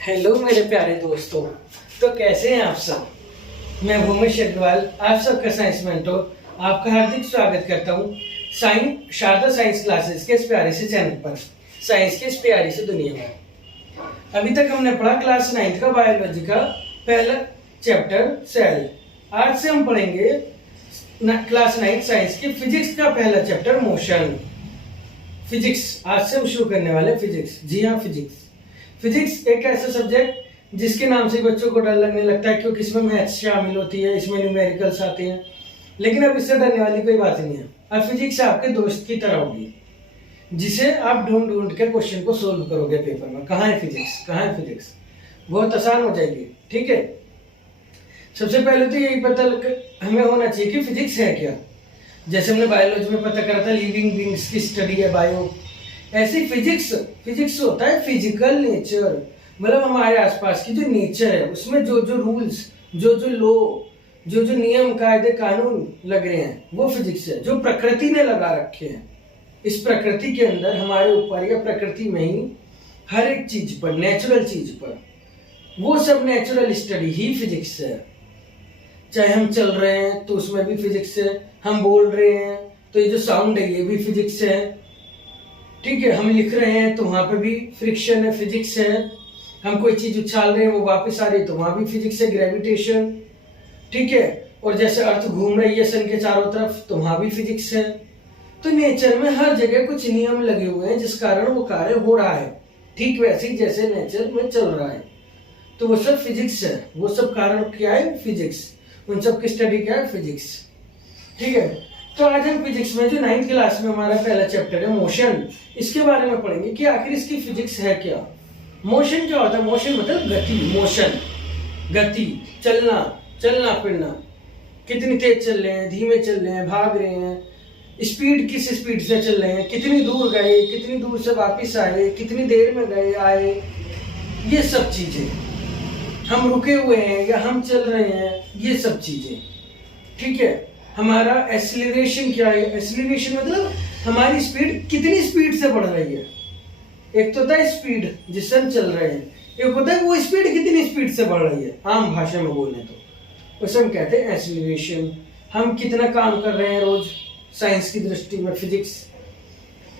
Hello मेरे प्यारे दोस्तों। तो कैसे हैं आप सब। मैं भूमेश अग्रवाल आप सबका साइंस मेंटोर आपका हार्दिक स्वागत करता हूँ शारदा साइंस क्लासेस के इस प्यारे से चैनल पर, साइंस की इस प्यारी से दुनिया में। अभी तक हमने पढ़ा क्लास 9 का बायोलॉजी का पहला चैप्टर सेल। आज से हम पढ़ेंगे क्लास 9 साइंस की फिजिक्स का पहला चैप्टर मोशन। फिजिक्स आज से हम शुरू करने वाले फिजिक्स। जी हाँ, फिजिक्स एक ऐसा सब्जेक्ट जिसके नाम से बच्चों को डर लगने लगता है, क्योंकि इसमें मैथ्स शामिल होती है, इसमें न्यूमेरिकल्स आते हैं। लेकिन अब इससे डरने वाली कोई बात नहीं है। अब फिजिक्स आपके दोस्त की तरह होगी, जिसे आप ढूंढ ढूंढ के क्वेश्चन को सोल्व करोगे पेपर में। कहाँ है फिजिक्स, बहुत आसान हो जाएगी। ठीक है, सबसे पहले तो यही पता हमें होना चाहिए कि फिजिक्स है क्या। जैसे हमने बायोलॉजी में पता करा था लिविंग बीइंग्स की स्टडी है बायो, ऐसी फिजिक्स होता है फिजिकल नेचर, मतलब हमारे आसपास की जो नेचर है उसमें जो जो रूल्स, जो जो लॉ, जो जो नियम कायदे कानून लग रहे हैं वो फिजिक्स है, जो प्रकृति ने लगा रखे हैं। इस प्रकृति के अंदर हमारे ऊपर या प्रकृति में ही हर एक चीज पर, नेचुरल चीज पर, वो सब नेचुरल स्टडी ही फिजिक्स है। चाहे हम चल रहे हैं तो उसमें भी फिजिक्स है, हम बोल रहे हैं तो ये जो साउंड है ये भी फिजिक्स है। ठीक है, हम लिख रहे हैं तो वहां पे भी फ्रिक्शन है, फिजिक्स है। हम कोई चीज उछाल रहे हैं वो वापस आ रही है तो वहां भी फिजिक्स है, ग्रेविटेशन। ठीक है, और जैसे अर्थ घूम रही है सन के चारों तरफ तो वहां भी फिजिक्स है। तो नेचर में हर जगह कुछ नियम लगे हुए हैं जिस कारण वो कार्य हो रहा है, ठीक वैसे ही जैसे नेचर में चल रहा है। तो वो सब फिजिक्स है, वो सब कारण क्या है, फिजिक्स। उन सब की स्टडी क्या है, फिजिक्स। ठीक है, तो आज हम फिजिक्स में जो 9th क्लास में हमारा पहला चैप्टर है मोशन, इसके बारे में पढ़ेंगे कि आखिर इसकी फिजिक्स है क्या। मोशन क्या होता है, मोशन मतलब गति, मोशन गति, चलना फिरना। कितनी तेज चल रहे हैं, धीमे चल रहे हैं, भाग रहे हैं, स्पीड किस स्पीड से चल रहे हैं, कितनी दूर गए, कितनी दूर से वापिस आए, कितनी देर में गए आए, ये सब चीजें। हम रुके हुए हैं या हम चल रहे हैं, ये सब चीजें। ठीक है, हमारा एक्सीलरेशन क्या है, एक्सीलरेशन मतलब हमारी स्पीड कितनी स्पीड से बढ़ रही है। एक तो होता है स्पीड जिससे हम चल रहे हैं, एक होता है वो स्पीड कितनी स्पीड से बढ़ रही है। आम भाषा में बोले तो उसे हम कहते हैं एक्सीलरेशन। हम कितना काम कर रहे हैं रोज साइंस की दृष्टि में, फिजिक्स।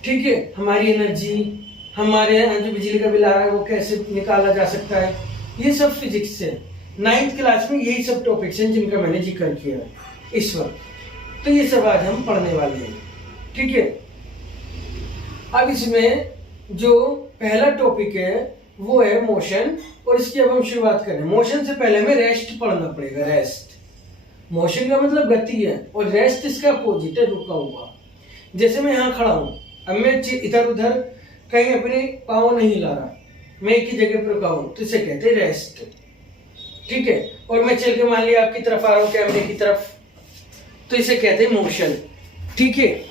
ठीक है, हमारी एनर्जी, हमारे यहाँ जो बिजली का बिल आ रहा है वो कैसे निकाला जा सकता है, ये सब फिजिक्स है। 9th क्लास में यही सब टॉपिक्स हैं जिनका मैंने जिक्र किया है इस वक्त। तो ये सब आज हम पढ़ने वाले हैं। ठीक है, अब इसमें जो पहला टॉपिक है वो है मोशन, और इसकी अब हम शुरुआत करें। मोशन से पहले हमें रेस्ट पढ़ना पड़ेगा। रेस्ट, मोशन का मतलब गति है, और रेस्ट इसका अपोजिट है, रुका हुआ। जैसे मैं यहाँ खड़ा हूँ, अब मैं इधर उधर कहीं अपने पाँव नहीं हिला रहा, मैं एक ही जगह पर रुका हूँ, तो इसे कहते हैं रेस्ट। ठीक है, और मैं चल के मान लिया आपकी तरफ आ रहा हूँ, कैमरे की तरफ, तो इसे कहते हैं मोशन। ठीक है,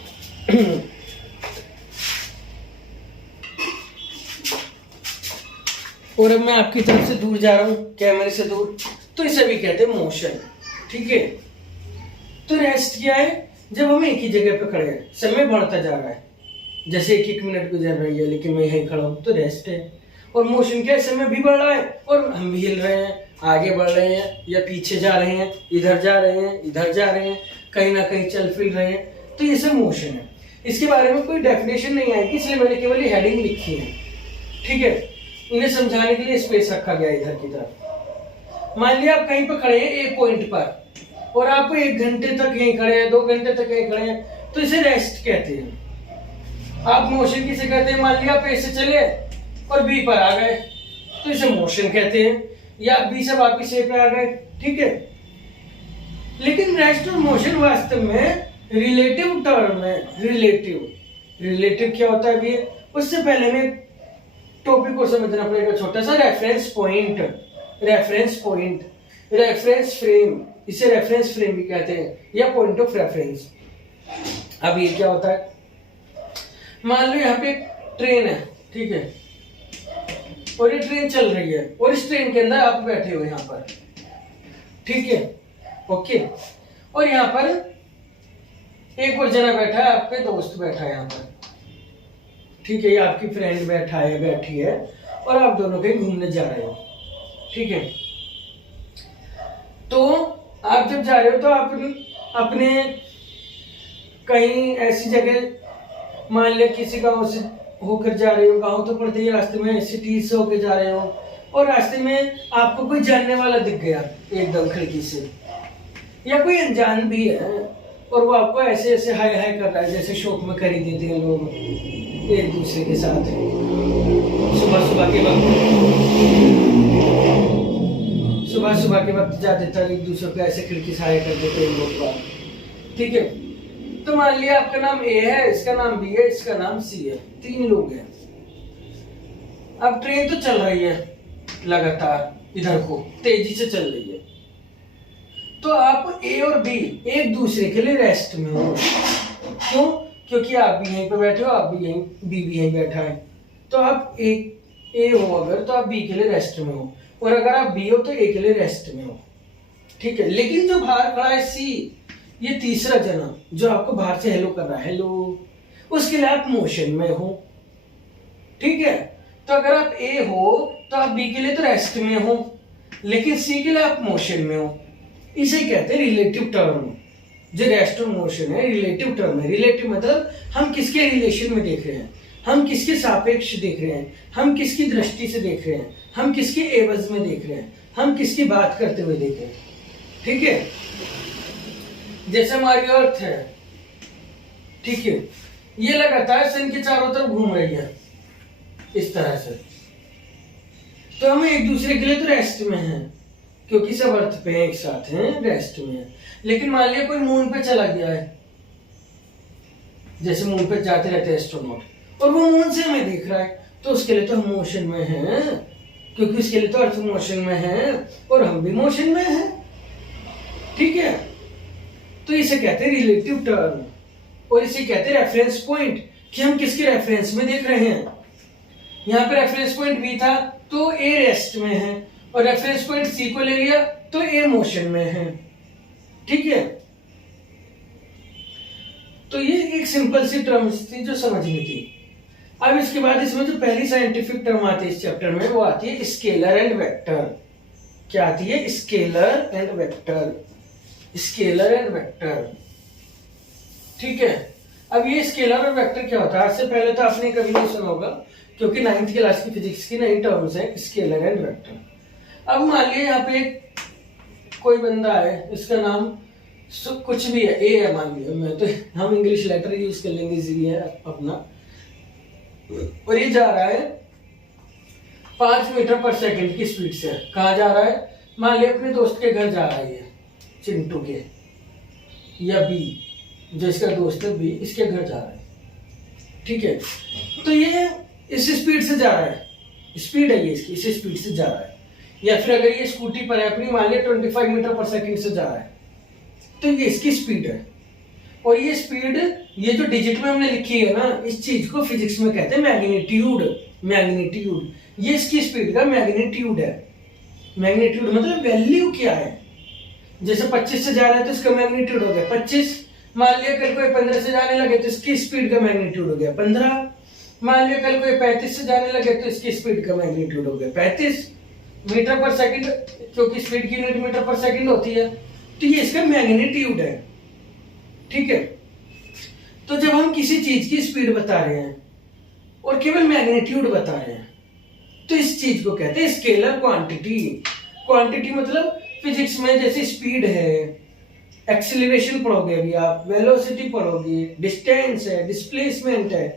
और अब मैं आपकी तरफ से दूर जा रहा हूं, कैमरे से दूर, तो इसे भी कहते हैं मोशन। ठीक है, तो रेस्ट क्या है, जब हम एक ही जगह पे खड़े हैं, समय बढ़ता जा रहा है, जैसे एक मिनट गुजर रही है लेकिन मैं यहीं खड़ा हूं, तो रेस्ट है। और मोशन क्या है, समय भी बढ़ रहा है और हम भी हिल रहे हैं, आगे बढ़ रहे हैं या पीछे जा रहे हैं, इधर जा रहे हैं, इधर जा रहे हैं, कहीं ना कहीं चल फिर रहे हैं, तो ये सब मोशन है। इसके बारे में कोई डेफिनेशन नहीं आएगी, इसलिए मैंने केवल ये हेडिंग लिखी है। ठीक है, इन्हें समझाने के लिए स्पेस रखा गया इधर की तरफ। मान लिया आप कहीं पर खड़े हैं एक पॉइंट पर, और आप 1 घंटे तक यहीं खड़े हैं, 2 घंटे तक यहीं खड़े हैं, तो इसे रेस्ट कहते हैं। आप मोशन किसे कहते हैं, मान लिया आप ए से चले और बी पर आ गए, तो इसे मोशन कहते हैं, या बी से वापिस ए पे आ गए। ठीक है, लेकिन रेस्ट और मोशन वास्तव में रिलेटिव टर्म है। रिलेटिव क्या होता है, उससे पहले में टॉपिक को समझना पड़ेगा। छोटा सा रेफरेंस पॉइंट, रेफरेंस फ्रेम, इसे रेफरेंस फ्रेम भी कहते हैं, या पॉइंट ऑफ रेफरेंस। अब ये क्या होता है, मान लो यहाँ पे एक ट्रेन है, ठीक है, और ये ट्रेन चल रही है, और इस ट्रेन के अंदर आप बैठे हो यहाँ पर। ठीक है, ओके, और यहाँ पर एक और जना बैठा है, आपके दोस्त बैठा है यहाँ पर। ठीक है, ये आपकी फ्रेंड बैठा है, बैठी है, और आप दोनों कहीं घूमने जा रहे हो, ठीक है। तो आप जब जा रहे हो तो आप अपने कहीं ऐसी जगह, मान लिया किसी गांव से होकर जा रहे हो, गांव तो पड़ते ही रास्ते में, सिटी से होकर जा रहे हो और रास्ते में आपको कोई जानने वाला दिख गया एकदम खिड़की से, या कोई अनजान भी है और वो आपको ऐसे ऐसे हाय हाय कर रहा है, जैसे शौक में कर ही देते हैं लोग एक दूसरे के साथ सुबह सुबह के वक्त, सुबह सुबह के वक्त जा देता है एक दूसरे को ऐसे खिड़की से हाय कर देते हैं लोग, ठीक है। तो मान लिया आपका नाम ए है, इसका नाम बी है, इसका नाम सी है, 3 लोग हैं। अब ट्रेन तो चल रही है लगातार, इधर को तेजी से चल रही है, तो आप ए और बी एक दूसरे के लिए रेस्ट में हो। क्यों? क्योंकि आप भी यहीं पे बैठे हो, आप भी यहीं, बी भी यहीं बैठा है, तो आप ए हो अगर, तो आप बी के लिए रेस्ट में हो, और अगर आप बी हो तो ए के लिए रेस्ट में हो, ठीक है। लेकिन जो बाहर खड़ा है सी, ये तीसरा जना जो आपको बाहर से हेलो कर रहा है, हेलो, उसके लिए आप मोशन में हो, ठीक है। तो अगर आप ए हो तो आप बी के लिए तो रेस्ट में हो, लेकिन सी के लिए आप मोशन में हो। इसे कहते हैं रिलेटिव टर्म। जो रेस्ट और मोशन है रिलेटिव टर्म है। रिलेटिव मतलब हम किसके रिलेशन में देख रहे हैं, हम किसके सापेक्ष देख रहे हैं, हम किसकी दृष्टि से देख रहे हैं, हम किसके एवज में देख रहे हैं, हम किसकी बात करते हुए देख रहे हैं, ठीक है। जैसे हमारी अर्थ है, ठीक है, ये लगातार सन के चारों तरफ घूम रही है इस तरह से, तो हम एक दूसरे के लिए तो रेस्ट में हैं क्योंकि सब अर्थ पे एक साथ हैं, रेस्ट में हैं। लेकिन मान लिया कोई मून पे चला गया है, जैसे मून पे जाते रहते हैं एस्ट्रोनॉट, और वो मून से हमें देख रहा है, तो उसके लिए तो हम मोशन में हैं, क्योंकि उसके लिए तो अर्थ मोशन में है और हम भी मोशन में हैं, ठीक है। तो इसे कहते हैं रिलेटिव टर्म, और इसे कहते हैं रेफरेंस पॉइंट, कि हम किसके रेफरेंस में देख रहे हैं। यहाँ पे रेफरेंस पॉइंट बी था तो ए रेस्ट में है, और रेफरेंस पॉइंट सी को ले लिया तो ए मोशन में है, ठीक है। तो ये एक सिंपल सी टर्म्स थी जो समझनी थी। अब इसके बाद इसमें जो पहली साइंटिफिक टर्म आती है इस चैप्टर में, वो आती है स्केलर एंड वेक्टर। क्या आती है? Scalar and vector, scalar and vector, ठीक है। अब ये स्केलर और वेक्टर क्या होता है? आज से पहले तो आपने कभी नहीं सुना होगा, क्योंकि 9th क्लास की फिजिक्स की नई टर्म्स है स्केलर एंड वेक्टर। अब मान लिया यहाँ पे कोई बंदा है, इसका नाम कुछ भी है, ए है मान लिया, मैं तो हम इंग्लिश लेटर यूज कर लेंगे, जी है अपना, और ये जा रहा है 5 मीटर पर सेकंड की स्पीड से। कहाँ जा रहा है? मान लिया अपने दोस्त के घर जा रहा है, ये चिंटू के, या बी जो इसका दोस्त है बी, इसके घर जा रहा है, ठीक है। तो ये इस स्पीड से जा रहा है, स्पीड है ये इसकी, इस स्पीड से जा रहा है। या फिर अगर ये स्कूटी पर है अपनी, मान लिया 25 मीटर पर सेकंड से जा रहा है, तो ये इसकी स्पीड है। और ये स्पीड, ये जो डिजिट में हमने लिखी है ना, इस चीज को फिजिक्स में कहते हैं मैग्नीट्यूड। मैग्नीट्यूड, ये इसकी स्पीड का मैग्नीट्यूड है। मैग्नीट्यूड मतलब वैल्यू क्या है। जैसे 25 से जा रहा है तो इसका मैग्नीट्यूड हो गया 25। मान लिया कल कोई 15 से जाने लगे तो इसकी स्पीड का मैग्नीट्यूड हो गया 15। मान लिया कल कोई 35 से जाने लगे तो इसकी स्पीड का मैग्नीट्यूड हो गया 35 मीटर पर सेकंड, क्योंकि स्पीड की यूनिट मीटर पर सेकंड होती है, तो ये इसका मैग्नीट्यूड है, ठीक है। तो जब हम किसी चीज की स्पीड बता रहे हैं और केवल मैग्नीट्यूड बता रहे हैं, तो इस चीज को कहते हैं स्केलर क्वांटिटी। क्वांटिटी मतलब फिजिक्स में जैसे स्पीड है, एक्सीलरेशन पढ़ोगे अभी आप, वेलोसिटी पढ़ोगे, डिस्टेंस है, डिस्प्लेसमेंट है,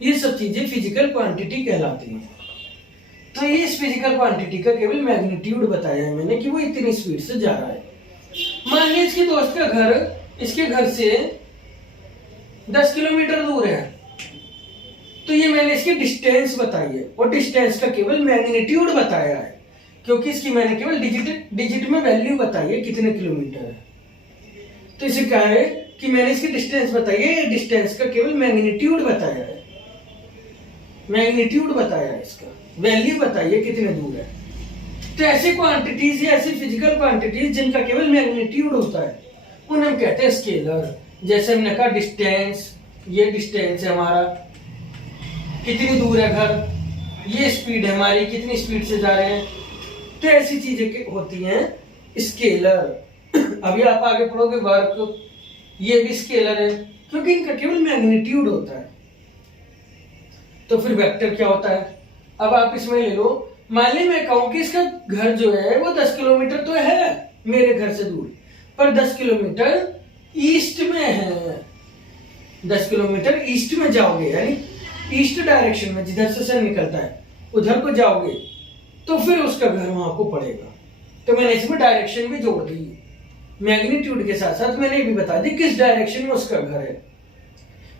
ये सब चीजें फिजिकल क्वांटिटी कहलाती हैं। तो ये इस फिजिकल क्वांटिटी का केवल मैग्नीट्यूड बताया है मैंने कि वो इतनी स्पीड से जा रहा है। मान लीजिए इसके दोस्त का घर इसके घर से 10 किलोमीटर दूर है, तो ये मैंने इसकी डिस्टेंस बताई है, और डिस्टेंस का केवल मैग्नीट्यूड बताया है, क्योंकि इसकी मैंने केवल डिजिट में वैल्यू बताई है कितने किलोमीटर है। तो इसे कहा है कि मैंने इसकी डिस्टेंस बताई है, डिस्टेंस का केवल मैग्नीट्यूड बताया है, मैग्नीट्यूड बताया है, इसका वैल्यू बताई है कितने दूर है। तो ऐसी क्वांटिटीज या ऐसी फिजिकल क्वांटिटीज जिनका केवल मैग्नीट्यूड होता है उन्हें हम कहते हैं स्केलर। जैसे हमने कहा डिस्टेंस, ये डिस्टेंस है हमारा, कितनी दूर है घर, ये स्पीड है हमारी, कितनी स्पीड से जा रहे हैं। तो ऐसी चीजें होती हैं स्केलर। अभी आप आगे पढ़ोगे वर्क, ये भी स्केलर है क्योंकि इनका केवल मैग्नीट्यूड होता है। तो फिर वेक्टर क्या होता है? अब आप इसमें ले लो, मान ली मैं कहूं कि इसका घर जो है वो 10 किलोमीटर तो है मेरे घर से दूर, पर 10 किलोमीटर ईस्ट में है। 10 किलोमीटर ईस्ट में जाओगे, यानी ईस्ट डायरेक्शन में, जिधर से सन निकलता है उधर को जाओगे, तो फिर उसका घर वहां को पड़ेगा। तो मैंने इसमें डायरेक्शन भी जोड़ दी, मैग्नीट्यूड के साथ साथ मैंने ये भी बता दी किस डायरेक्शन में उसका घर है।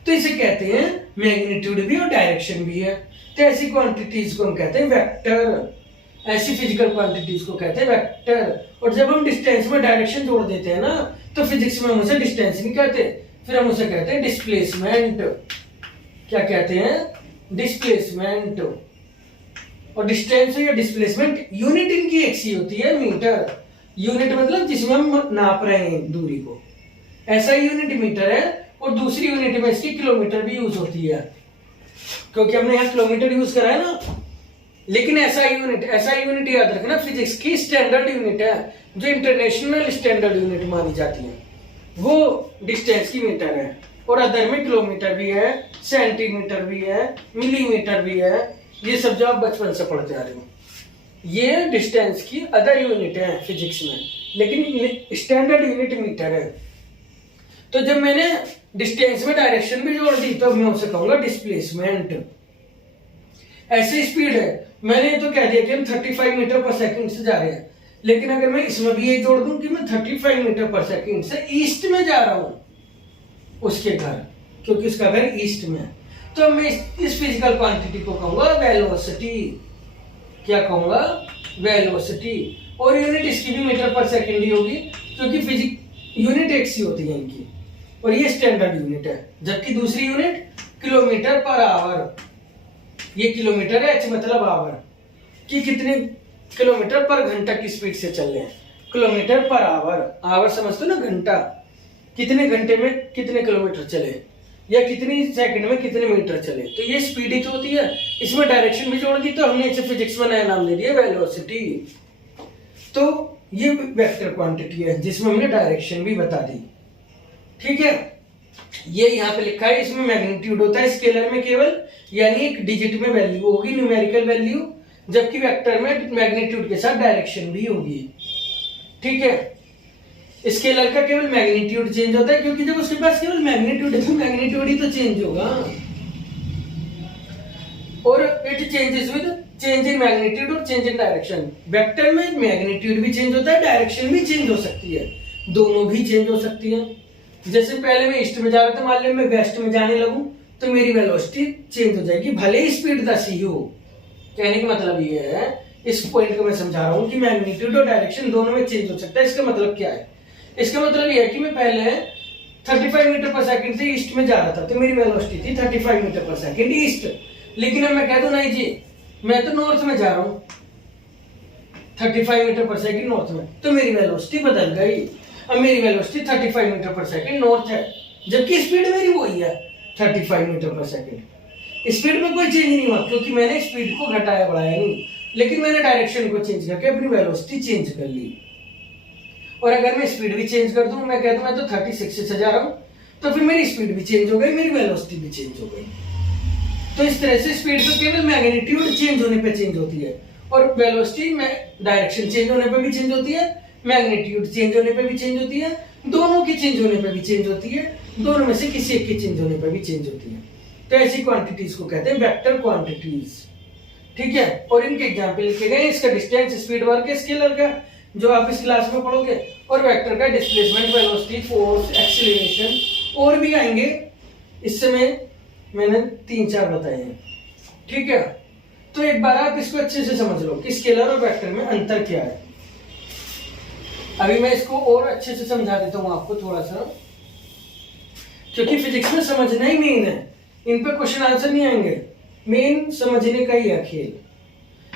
तो इसे कहते हैं मैग्नीट्यूड भी और डायरेक्शन भी है। तो ऐसी क्वांटिटीज को हम कहते हैं वेक्टर, ऐसी फिजिकल क्वांटिटीज को कहते हैं वेक्टर। और जब हम डिस्टेंस में डायरेक्शन जोड़ देते हैं ना, तो फिजिक्स में हम उसे डिस्टेंस नहीं कहते, फिर हम उसे कहते हैं डिस्प्लेसमेंट। क्या कहते हैं? डिस्प्लेसमेंट। और डिस्टेंस या डिस्प्लेसमेंट यूनिट इनकी एक सी होती है, मीटर। यूनिट मतलब जिसमें हम नाप रहे हैं दूरी को, ऐसा यूनिट मीटर है। और दूसरी यूनिट में इसकी किलोमीटर भी यूज होती है, क्योंकि हमने यहाँ किलोमीटर यूज करा है ना। लेकिन ऐसा यूनिट याद रखना, फिजिक्स की स्टैंडर्ड यूनिट है, जो इंटरनेशनल स्टैंडर्ड यूनिट मानी जाती है, वो डिस्टेंस की मीटर है। और अदर में किलोमीटर भी है, सेंटीमीटर भी है, मिलीमीटर भी है। ये सब जो आप बचपन से पढ़ते आ रहे हो, ये डिस्टेंस की अदर यूनिट है फिजिक्स में, लेकिन स्टैंडर्ड यूनिट मीटर है। तो जब मैंने डिस्टेंस में डायरेक्शन भी जोड़ दी, तो मैं उसे कहूंगा डिस्प्लेसमेंट। ऐसे स्पीड है, मैंने तो कह दिया कि हम 35 मीटर पर सेकंड से जा रहे हैं, लेकिन अगर मैं इसमें भी ये जोड़ दूं कि मैं 35 मीटर पर सेकंड से ईस्ट में जा रहा हूं उसके घर, क्योंकि उसका घर ईस्ट में है, तो मैं इस फिजिकल क्वांटिटी को कहूंगा वेलोसिटी। क्या कहूंगा? वेलोसिटी। और यूनिट इसकी भी मीटर पर सेकंड ही होगी, क्योंकि फिजिक्स यूनिट एक सी होती है इनकी, और ये स्टैंडर्ड यूनिट है। जबकि दूसरी यूनिट किलोमीटर पर आवर, ये किलोमीटर है, एच मतलब आवर, कि कितने किलोमीटर पर घंटा की स्पीड से चल रहे हैं। किलोमीटर पर आवर, आवर समझते हो ना, घंटा, कितने घंटे में कितने किलोमीटर चले, या कितनी सेकंड में कितने मीटर चले। तो ये स्पीड ही तो होती है। इसमें डायरेक्शन भी जोड़ दी, तो हमने इसे फिजिक्स में नया नाम दे दिया वेलोसिटी। तो ये वेक्टर क्वांटिटी है जिसमें हमने डायरेक्शन भी बता दी। ठीक है, ये यहाँ पे लिखा है, इसमें मैग्नीट्यूड होता है स्केलर में केवल, यानी एक डिजिट में वैल्यू होगी, न्यूमेरिकल वैल्यू, जबकि वेक्टर में मैग्नीट्यूड के साथ डायरेक्शन भी होगी। ठीक है, स्केलर का केवल मैग्नीट्यूड चेंज होता है, क्योंकि जब उसके पास केवल मैग्नीट्यूड है तो मैग्नीट्यूड ही तो चेंज होगा। और it changes with change in magnitude और चेंज इन डायरेक्शन। वेक्टर में मैग्नीट्यूड भी चेंज होता है, डायरेक्शन भी चेंज हो सकती है, दोनों भी चेंज हो सकती है। जैसे पहले मैं ईस्ट में जा रहा था, मान लो मैं वेस्ट में जाने लगूं, तो मेरी वेलोसिटी चेंज हो जाएगी, भले ही स्पीड 10 ही हो। कहने का मतलब ये है, इस पॉइंट को मैं समझा रहा हूं कि मैग्नीट्यूड और डायरेक्शन दोनों में चेंज हो सकता है। इसका मतलब क्या है? इसका मतलब ये है कि मैं पहले 35 मीटर पर सेकंड से ईस्ट में जा रहा था, तो मेरी वेलोसिटी थी 35 मीटर पर सेकंड ईस्ट। लेकिन अब मैं कह दूं नहीं जी, मैं तो नॉर्थ में जा रहा हूं 35 मीटर पर सेकंड नॉर्थ में, तो मेरी वेलोसिटी बदल गई। अब मेरी वेलोसिटी 35 मीटर पर सेकंड नॉर्थ है, जबकि स्पीड मेरी वही है 35 मीटर पर सेकंड। स्पीड में कोई चेंज नहीं हुआ, क्योंकि मैंने स्पीड को घटाया बढ़ाया नहीं, लेकिन मैंने डायरेक्शन को चेंज करके अपनी वेलोसिटी चेंज कर ली। और अगर मैं स्पीड भी चेंज कर दूं, मैं कह दूं मैं तो 36 से जा रहा हूं, तो फिर मेरी स्पीड भी चेंज हो गई, मेरी वेलोसिटी भी चेंज हो गई। तो इस तरह से स्पीड तो केवल मैग्नीट्यूड चेंज होने पे चेंज होती है, और वेलोसिटी में डायरेक्शन चेंज होने पे भी चेंज होती है, मैग्नीट्यूड चेंज होने पे भी चेंज होती है, दोनों की चेंज होने पे भी चेंज होती है, दोनों में से किसी एक की चेंज होने पे भी चेंज होती है। तो ऐसी क्वांटिटीज को कहते हैं वेक्टर क्वांटिटीज। ठीक है, और इनके एग्जांपल लिखे गए। इसका डिस्टेंस स्पीड वर्क है स्केलर का, जो आप इस क्लास में पढ़ोगे, और वेक्टर का डिस्प्लेसमेंट, वेलोसिटी, फोर्स, एक्सीलरेशन, और भी आएंगे। इस समय मैंने 3-4 बताए हैं। ठीक है, तो एक बार आप इसको अच्छे से समझ लो कि स्केलर और वेक्टर में अंतर क्या है। अभी मैं इसको और अच्छे से समझा देता हूं आपको थोड़ा सा, क्योंकि फिजिक्स में समझना ही मेन है, इन पे क्वेश्चन आंसर नहीं आएंगे, मेन समझने का ही है खेल।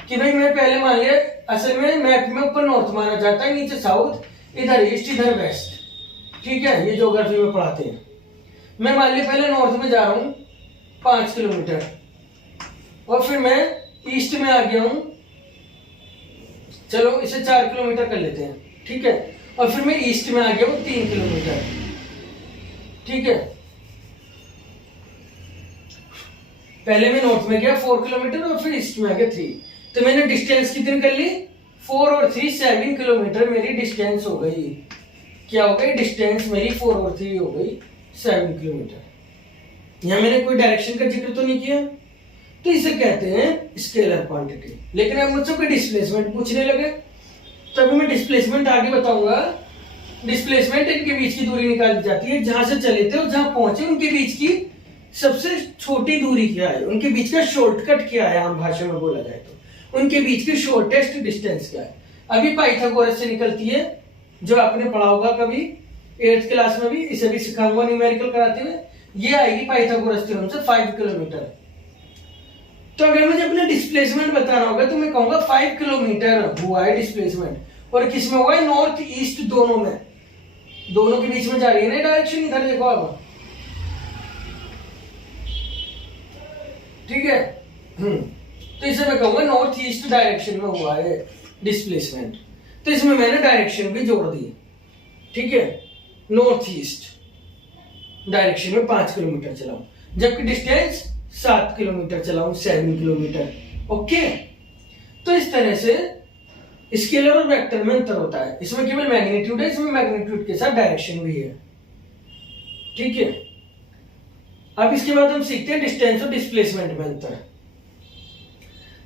कि भाई मैं पहले मान लिया, असल में मैप में ऊपर नॉर्थ माना जाता है, नीचे साउथ, इधर ईस्ट, इधर वेस्ट। ठीक है, ये ज्योग्राफी में पढ़ाते हैं। मैं मान लिया पहले नॉर्थ में जा रहा हूं 5 किलोमीटर, और फिर मैं ईस्ट में आ गया हूं, चलो इसे 4 किलोमीटर कर लेते हैं, ठीक है। और फिर मैं ईस्ट में आ गया हूं 3 किलोमीटर, ठीक है। पहले मैं नॉर्थ में गया 4 किलोमीटर और फिर ईस्ट में आ गया 3। तो मैंने डिस्टेंस कितनी कर ली? 4 और 3 7 किलोमीटर मेरी डिस्टेंस हो गई। क्या हो गई? डिस्टेंस मेरी 4 और 3 हो गई 7 किलोमीटर। यहां मैंने कोई डायरेक्शन का जिक्र तो नहीं किया, तो इसे कहते हैं स्केलर क्वांटिटी। लेकिन अब मुझसे कोई डिस्प्लेसमेंट पूछने लगे तो अभी मैं डिस्प्लेसमेंट आगे बताऊंगा। डिस्प्लेसमेंट इनके बीच की दूरी निकाली जाती है, जहां से चले थे और जहां पहुंचे उनके बीच की सबसे छोटी दूरी क्या है, उनके बीच का शॉर्टकट क्या है, आम भाषा में बोला जाए तो उनके बीच की शॉर्टेस्ट डिस्टेंस क्या है। अभी पाइथागोरस से निकलती है, जो आपने पढ़ा होगा कभी 8th क्लास में भी, इसे भी सिखाऊंगा न्यूमेरिकल कराते हुए। ये आएगी पाइथागोरस थ्योरम से 5 किलोमीटर। तो अगर मुझे अपना डिस्प्लेसमेंट बताना होगा तो मैं कहूंगा 5 किलोमीटर हुआ है डिस्प्लेसमेंट। और किस में हुआ है? नॉर्थ ईस्ट दोनों में, दोनों के बीच में जा रही है ना डायरेक्शन। इधर देखो अब, ठीक है। तो इसे मैं कहूंगा नॉर्थ ईस्ट डायरेक्शन में हुआ है डिस्प्लेसमेंट। तो इसमें मैंने डायरेक्शन भी जोड़ दी, ठीक है। नॉर्थ ईस्ट डायरेक्शन में 5 किलोमीटर चलाऊं, जबकि डिस्टेंस 7 किलोमीटर चलाऊं, 7 किलोमीटर। ओके, तो इस तरह से स्केलर और वेक्टर में अंतर होता है। इसमें केवल मैग्नीट्यूड है, इसमें मैग्नीट्यूड के साथ डायरेक्शन भी है, ठीक है। अब इसके बाद हम सीखते हैं डिस्टेंस और डिस्प्लेसमेंट में अंतर,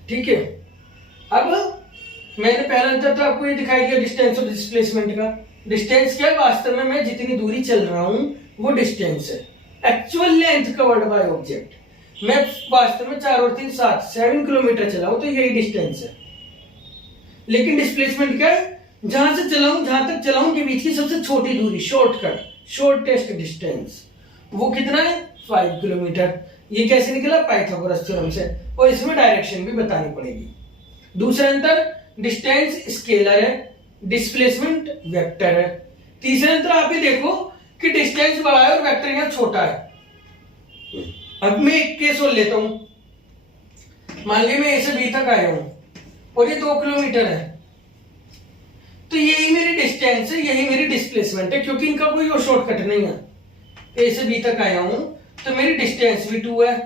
ठीक है। अब मैंने पहला अंतर तो आपको ये दिखाई दिया डिस्टेंस और डिस्प्लेसमेंट का। डिस्टेंस क्या है? वास्तव में मैं जितनी दूरी चल रहा हूं वो डिस्टेंस है। Actual length covered by object. मैं वास्तव में 4 और 3 7 किलोमीटर चलाऊं तो यही डिस्टेंस है। लेकिन डिस्प्लेसमेंट क्या है? जहां से चलाऊं, जहां तक चलाऊं के बीच की सबसे छोटी दूरी, शॉर्टकट, शॉर्टेस्ट डिस्टेंस, वो कितना है? 5 किलोमीटर। ये कैसे निकला? पाइथागोरस थ्योरम से। और इसमें डायरेक्शन भी बतानी पड़ेगी। दूसरा अंतर, डिस्टेंस स्केलर है, डिस्प्लेसमेंट वेक्टर है। तीसरा अंतर आप ये देखो कि डिस्टेंस बड़ा है और वेक्टर यहां छोटा है। अब मैं एक केस और लेता हूं। मान लीजिए मैं ए से बी तक आया हूं और ये 2 किलोमीटर है, तो यही मेरी डिस्टेंस है, यही मेरी डिस्प्लेसमेंट है, क्योंकि इनका कोई और शॉर्टकट नहीं है। ए से बी तक आया हूं तो मेरी डिस्टेंस भी 2 है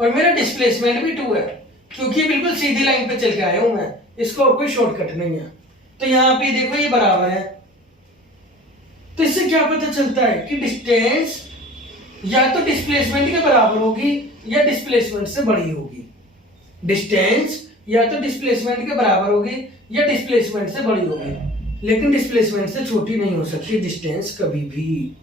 और मेरा डिस्प्लेसमेंट भी 2 है, क्योंकि बिल्कुल सीधी लाइन पे चल के आया हूं मैं, इसको और कोई शॉर्टकट नहीं है। तो यहां पे देखो ये बराबर है। तो इससे क्या पता चलता है कि डिस्टेंस या तो डिस्प्लेसमेंट के बराबर होगी या डिस्प्लेसमेंट से बड़ी होगी। डिस्टेंस या तो डिस्प्लेसमेंट के बराबर होगी या डिस्प्लेसमेंट से बड़ी होगी, लेकिन डिस्प्लेसमेंट से छोटी नहीं हो सकती डिस्टेंस कभी भी।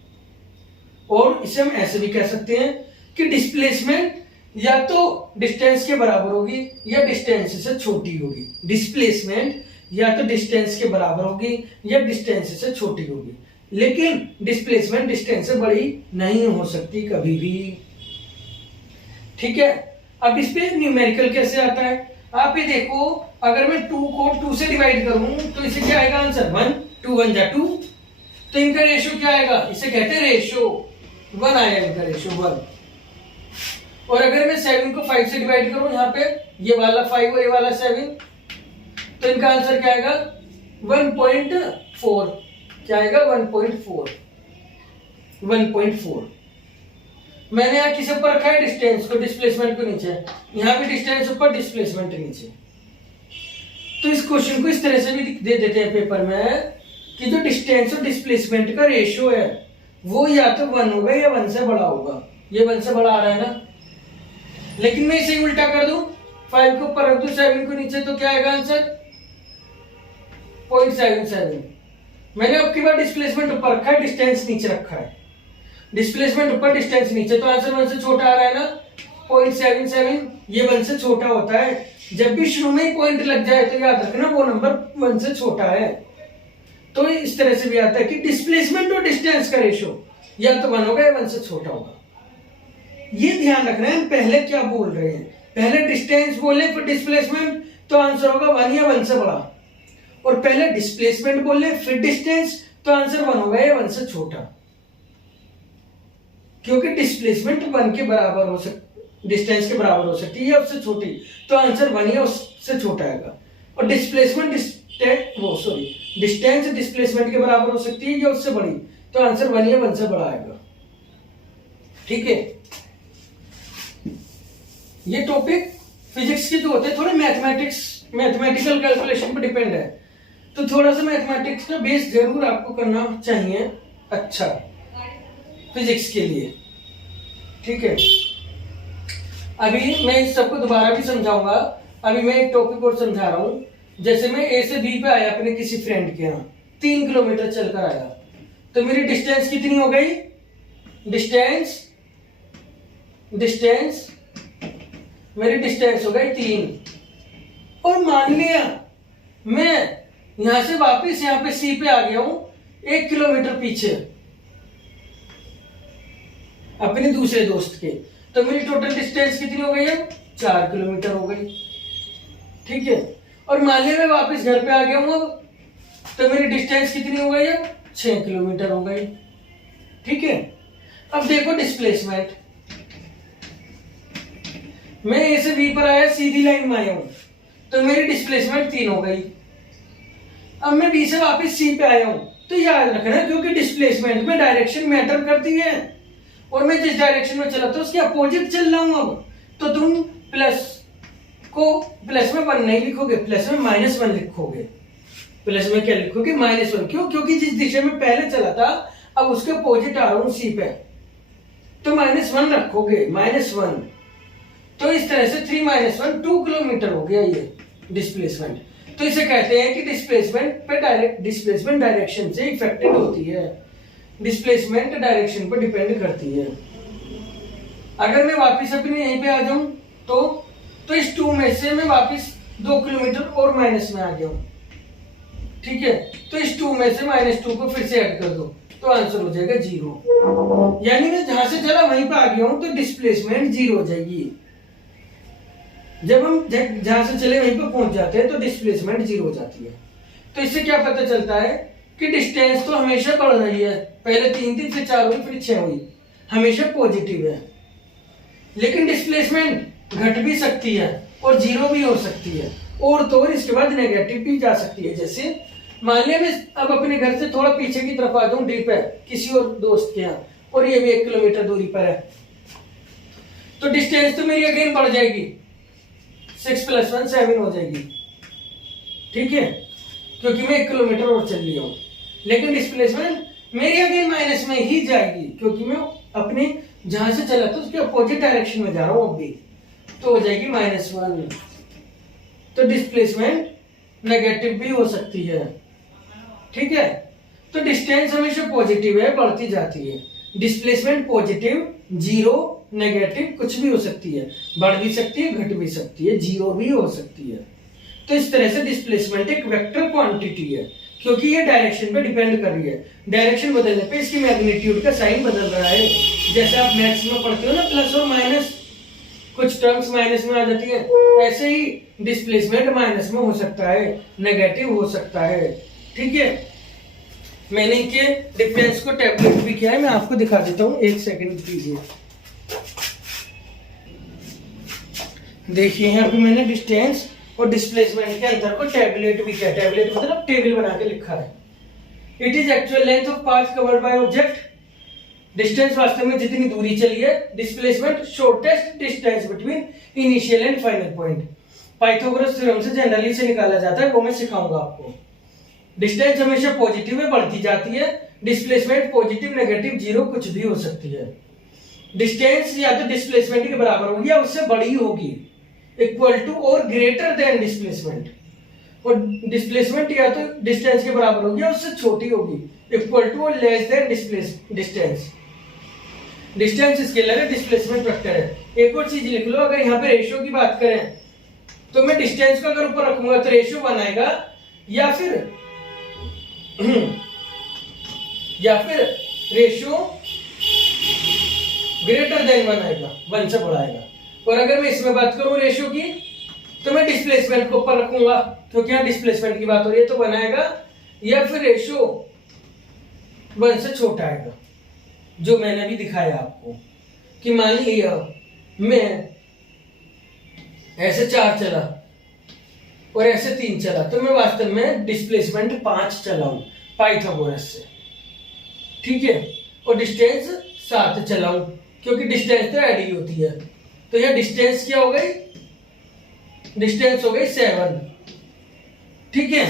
और इसे हम ऐसे भी कह सकते हैं कि डिस्प्लेसमेंट या तो डिस्टेंस के बराबर होगी या डिस्टेंस से छोटी होगी। डिस्प्लेसमेंट या तो डिस्टेंस के बराबर होगी या डिस्टेंस से छोटी होगी, लेकिन डिस्प्लेसमेंट डिस्टेंस से बड़ी नहीं हो सकती कभी भी, ठीक है। अब इस पे न्यूमेरिकल कैसे आता है? आप ये देखो, अगर मैं 2 को 2 से डिवाइड करूं तो इसे क्या आएगा आंसर? 1, 2 1 जा 2। तो इनका रेशियो क्या आएगा? इसे कहते हैं रेशियो, 1 आएगा इनका रेशियो 1। और अगर मैं 7 को 5 से डिवाइड करूं, यहाँ पे ये वाला 5 और ये वाला 7, तो इनका आंसर क्या आएगा? 1.4। क्या आएगा? 1.4। 1.4। मैंने यहाँ किसे ऊपर रखा है? डिस्टेंस को, डिस्प्लेसमेंट को नीचे। यहाँ भी डिस्टेंस ऊपर, डिस्प्लेसमेंट नीचे। तो इस क्वेश्चन को इस तरह से भी दे देते हैं पेपर में कि जो डिस्टेंस और डिस्प्लेसमेंट का रेशियो है वो या तो 1 होगा या 1 से बड़ा होगा। ये 1 से बड़ा आ रहा है ना, लेकिन मैं इसे उल्टा कर दूं, 5 को ऊपर रख दूं, 7 को नीचे, तो क्या आएगा आंसर? 0.77। मैंने आपकी बार डिस्प्लेसमेंट ऊपर रखा है, डिस्टेंस नीचे रखा है। डिस्प्लेसमेंट ऊपर, डिस्टेंस नीचे, तो आंसर 1 से छोटा आ रहा है ना, 0.77। ये 1 से छोटा होता है। जब भी शुरू में ही पॉइंट लग जाए तो याद रखना वो नंबर 1 से छोटा है। तो इस तरह से भी आता है कि डिस्प्लेसमेंट और डिस्टेंस का रेशियो या तो 1 होगा या 1 से छोटा होगा। ये ध्यान रखना है हम पहले क्या बोल रहे हैं। पहले डिस्टेंस बोले फिर डिस्प्लेसमेंट, तो आंसर होगा 1 या 1 से बड़ा। और पहले डिस्प्लेसमेंट बोले फिर डिस्टेंस, तो आंसर 1 होगा या 1 से छोटा, क्योंकि डिस्प्लेसमेंट 1 के बराबर हो सकता, डिस्टेंस के बराबर हो सकती है या उससे छोटी, तो आंसर 1 या उससे छोटा आएगा। और डिस्प्लेसमेंट डिस्टेंस डिस्प्लेसमेंट के बराबर हो सकती है या उससे बड़ी, तो आंसर 1 या 1 से बड़ा आएगा। ठीक है, ये टॉपिक फिजिक्स के जो होते हैं थोड़े मैथमेटिकल कैलकुलेशन पर डिपेंड है, तो थोड़ा सा मैथमेटिक्स का बेस जरूर आपको करना चाहिए अच्छा फिजिक्स के लिए। ठीक है, अभी मैं इस सबको दोबारा भी समझाऊंगा। अभी मैं एक टॉपिक और समझा रहा हूं। जैसे मैं ए से बी पे आया अपने किसी फ्रेंड के यहाँ, 3 किलोमीटर चलकर आया, तो मेरी डिस्टेंस कितनी हो गई? मेरी डिस्टेंस हो गई 3। और मान लिया मैं यहां से वापस यहाँ पे सी पे आ गया हूं 1 किलोमीटर पीछे अपने दूसरे दोस्त के, तो मेरी टोटल डिस्टेंस कितनी हो गई है? 4 किलोमीटर हो गई। ठीक है, और मान लिया मैं वापस घर पे आ गया हूं अब, तो मेरी डिस्टेंस कितनी हो गई है? 6 किलोमीटर हो गई। ठीक है, अब देखो डिस्प्लेसमेंट, मैं ए से बी पर आया, सीधी लाइन में आया हूं, तो मेरी डिस्प्लेसमेंट 3 हो गई। अब मैं बी से वापस सी पे आया हूं, तो याद रखना क्योंकि डिस्प्लेसमेंट में डायरेक्शन मैटर करती है, और मैं जिस डायरेक्शन में चला था उसके अपोजिट चल रहा हूं अब, तो तुम प्लस में 1 नहीं लिखोगे, प्लस में -1 लिखोगे। प्लस में क्या लिखोगे? -1। क्यों? क्योंकि जिस दिशा में पहले चला था अब उसके अपोजिट आ रहा हूं सी पे, तो -1 रखोगे, -1। तो इस तरह से 3 - 1 2 किलोमीटर हो गया ये डिस्प्लेसमेंट। तो इसे कहते हैं कि डिस्प्लेसमेंट डायरेक्शन से इफेक्टेड होती है, डिस्प्लेसमेंट डायरेक्शन पर डिपेंड करती है। अगर मैं वापस अपने यहीं पे आ जाऊं तो इस 2 में से मैं वापस 2 किलोमीटर और माइनस में आ गया हूं। ठीक है, तो इस 2 में से -2 को फिर से ऐड कर दो, तो आंसर हो जाएगा 0। यानी मैं जहां से चला वहीं पे आ गया हूं, तो डिस्प्लेसमेंट 0 हो जाएगी। जब हम जहां से चले वहीं पे पहुंच जाते हैं तो डिस्प्लेसमेंट 0 हो जाती है। तो इससे क्या पता चलता है कि डिस्टेंस तो हमेशा बढ़ रही है, पहले 3 थी, फिर 4 हुई, फिर 6 हुई, हमेशा पॉजिटिव है। लेकिन डिस्प्लेसमेंट घट भी सकती है और 0 भी हो सकती है, और तो इसके बाद नेगेटिव भी जा सकती है। जैसे मान लिया मैं अब अपने घर से थोड़ा पीछे की तरफ आ जाऊं, डी पे किसी और दोस्त के यहाँ, और ये भी 1 किलोमीटर दूरी पर है, तो डिस्टेंस तो मेरी अगेन बढ़ जाएगी, 6 + 1 7 हो जाएगी। ठीक है, क्योंकि मैं 1 किलोमीटर और चल लिया हूं। लेकिन डिस्प्लेसमेंट मेरी अगेन माइनस में ही जाएगी, क्योंकि मैं अपने जहां से चला था उसके अपोजिट डायरेक्शन में जा रहा हूं अब भी, तो हो जाएगी -1। तो डिस्प्लेसमेंट नेगेटिव भी हो सकती है। ठीक है, तो डिस्टेंस हमेशा पॉजिटिव है, बढ़ती जाती है। डिस्प्लेसमेंट पॉजिटिव, 0, नेगेटिव कुछ भी हो सकती है, बढ़ भी सकती है, घट भी सकती है, 0 भी हो सकती है। तो इस तरह से डिस्प्लेसमेंट एक वेक्टर क्वांटिटी है, क्योंकि ये डायरेक्शन पे डिपेंड कर रही है। डायरेक्शन बदलने पे इसकी मैग्नीट्यूड का साइन बदल रहा है। जैसे आप मैथ्स में पढ़ते हो ना, प्लस और माइनस, कुछ टर्म्स माइनस में आ जाती है, ऐसे ही डिस्प्लेसमेंट माइनस में हो सकता है, नेगेटिव हो सकता है। ठीक है, मैंने इनके डिफरेंस को टैबलेट भी किया है, मैं आपको दिखा देता हूँ, 1 सेकंड कीजिए। देखिए यहाँ पे मैंने डिस्टेंस और डिस्प्लेसमेंट के अंतर को टैबलेट भी किया। टैबलेट मतलब टेबल बना के लिखा है। It is actual length of path covered by object. Distance वास्तव में जितनी दूरी चली है। Displacement shortest distance between initial and final point. Pythagoras theorem से जनरली से निकाला जाता है, वो मैं सिखाऊंगा आपको। डिस्टेंस हमेशा पॉजिटिव में बढ़ती जाती है। डिस्प्लेसमेंट पॉजिटिव, नेगेटिव, 0 कुछ भी हो सकती है। डिस्टेंस या तो डिस्प्लेसमेंट के बराबर होगी या उससे बड़ी होगी, इक्वल टू और ग्रेटर देन डिस्प्लेसमेंट। और डिस्प्लेसमेंट या तो डिस्टेंस के बराबर होगी या उससे छोटी होगी, इक्वल टू और less than distance. Distance scalar है, डिस्प्लेसमेंट वेक्टर है। एक और चीज लिख लो, अगर यहाँ पे रेशियो की बात करें तो मैं डिस्टेंस को अगर ऊपर रखूंगा तो रेशियो 1 आएगा, या फिर रेशियो ग्रेटर देन 1 आएगा, 1 से बड़ा आएगा। और अगर मैं इसमें बात करूं रेशियो की, तो मैं डिस्प्लेसमेंट को ऊपर रखूंगा क्योंकि यहाँ डिस्प्लेसमेंट की बात हो रही है, तो 1 आएगा, या फिर रेशियो 1 से छोटा आएगा, जो मैंने अभी दिखाया आपको। कि मान लिया मैं ऐसे 4 चला और ऐसे 3 चला, तो मैं वास्तव में डिस्प्लेसमेंट 5 चला हूं पाइथागोरस से, ठीक है। और डिस्टेंस 7 चला हूं, क्योंकि डिस्टेंस तो ऐड ही होती है। तो यह डिस्टेंस क्या हो गई, डिस्टेंस हो गई 7, ठीक है।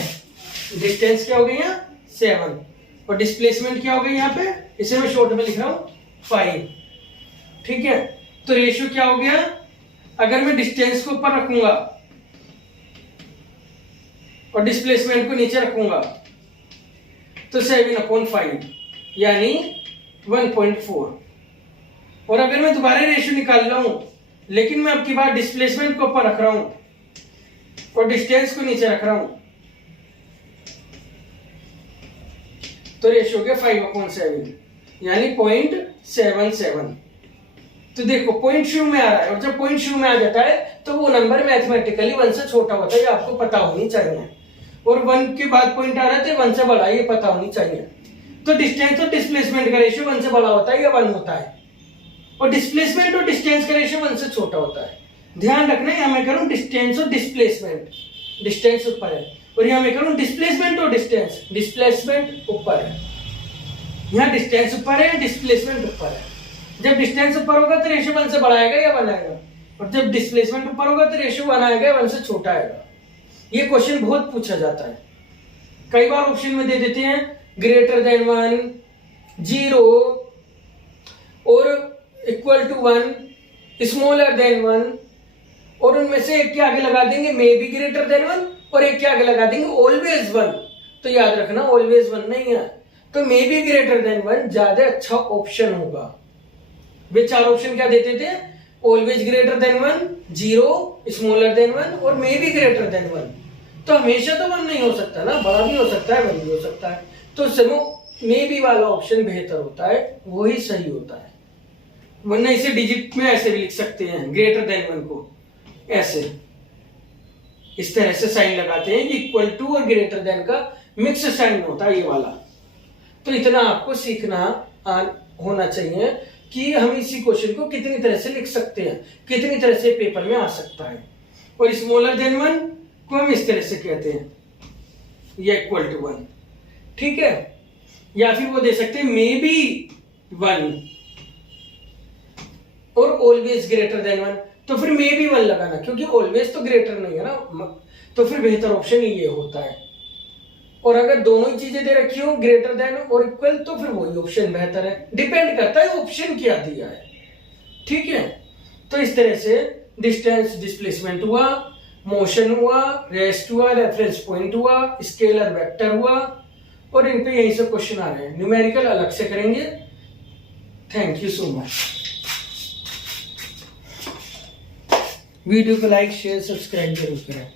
डिस्टेंस क्या हो गई यहाँ 7, और डिस्प्लेसमेंट क्या हो गई यहाँ पे, इसे मैं शॉर्ट में लिख रहा हूँ 5, ठीक है। तो रेशियो क्या हो गया, अगर मैं डिस्टेंस को ऊपर रखूंगा और डिस्प्लेसमेंट को नीचे रखूंगा तो 7/5 यानी 1.4। और अगर मैं दोबारा रेशियो निकाल रहा हूं, लेकिन मैं अब की बार डिस्प्लेसमेंट को ऊपर रख रहा हूं और डिस्टेंस को नीचे रख रहा हूं, तो रेशियो हो गया 5/7 यानी 0.77। तो देखो पॉइंट शुरू में आ रहा है, और जब पॉइंट शुरू में आ जाता है तो वो नंबर मैथमेटिकली 1 से छोटा होता है, ये आपको पता होनी चाहिए। और 1 के बाद पॉइंट आ रहा है तो 1 से बड़ा, ये पता होनी चाहिए। तो डिस्टेंस और डिस्प्लेसमेंट का रेशियो 1 से बड़ा होता है या 1 होता है, और डिस्प्लेसमेंट और डिस्टेंस का रेशियो 1 से छोटा होता है। ध्यान रखना है, मैं करूं डिस्टेंस और डिस्प्लेसमेंट, डिस्टेंस ऊपर है, और यहां मैं करूं डिस्प्लेसमेंट और डिस्टेंस, डिस्प्लेसमेंट ऊपर है। यहां डिस्टेंस ऊपर है, डिस्प्लेसमेंट ऊपर है। जब डिस्टेंस ऊपर होगा तो रेशियो 1 से बड़ा आएगा या 1 आएगा, और जब डिस्प्लेसमेंट ऊपर होगा तो रेशियो 1 आएगा या 1 से छोटा आएगा। ये क्वेश्चन बहुत पूछा जाता है, कई बार ऑप्शन में दे देते हैं ग्रेटर देन 1, 0 और इक्वल टू 1, स्मॉलर देन 1, और उनमें से एक के आगे लगा देंगे मे बी ग्रेटर देन 1 और एक के आगे लगा देंगे ऑलवेज 1। तो याद रखना ऑलवेज 1 नहीं है, तो मे बी ग्रेटर देन 1 ज्यादा अच्छा ऑप्शन होगा। वे 4 ऑप्शन क्या देते थे, always greater than 1, 0, smaller than 1 और मे बी ग्रेटर देन 1। तो हमेशा तो 1 नहीं हो सकता ना, बड़ा भी हो सकता है 1 भी हो सकता है। तो समो मे बी वाला ऑप्शन बेहतर होता है, वही सही होता है। वरना इसे डिजिट में ऐसे भी लिख सकते हैं, ग्रेटर देन 1 को ऐसे इस तरह से साइन लगाते हैं, इक्वल टू और ग्रेटर देन का मिक्स साइन होता है ये वाला। तो इतना आपको सीखना होना चाहिए कि हम इसी क्वेश्चन को कितनी तरह से लिख सकते हैं, कितनी तरह से पेपर में आ सकता है। और स्मॉलर देन 1 को हम इस तरह से कहते हैं, ये इक्वल टू 1, ठीक है। या फिर वो दे सकते हैं मे बी 1 और ऑलवेज ग्रेटर देन 1, तो फिर मे बी 1 लगाना, क्योंकि ऑलवेज तो ग्रेटर नहीं है ना, तो फिर बेहतर ऑप्शन ये होता है। और अगर दोनों ही चीजें दे रखी हो ग्रेटर देन और इक्वल, तो फिर वही ऑप्शन बेहतर है। डिपेंड करता है ऑप्शन क्या दिया है, ठीक है। तो इस तरह से डिस्टेंस डिस्प्लेसमेंट हुआ, मोशन हुआ, रेस्ट हुआ, रेफरेंस पॉइंट हुआ, स्केलर वेक्टर हुआ, और इन पे यही सब क्वेश्चन आ रहे हैं। न्यूमेरिकल अलग से करेंगे। Thank you so much. Video को लाइक शेयर सब्सक्राइब जरूर करें।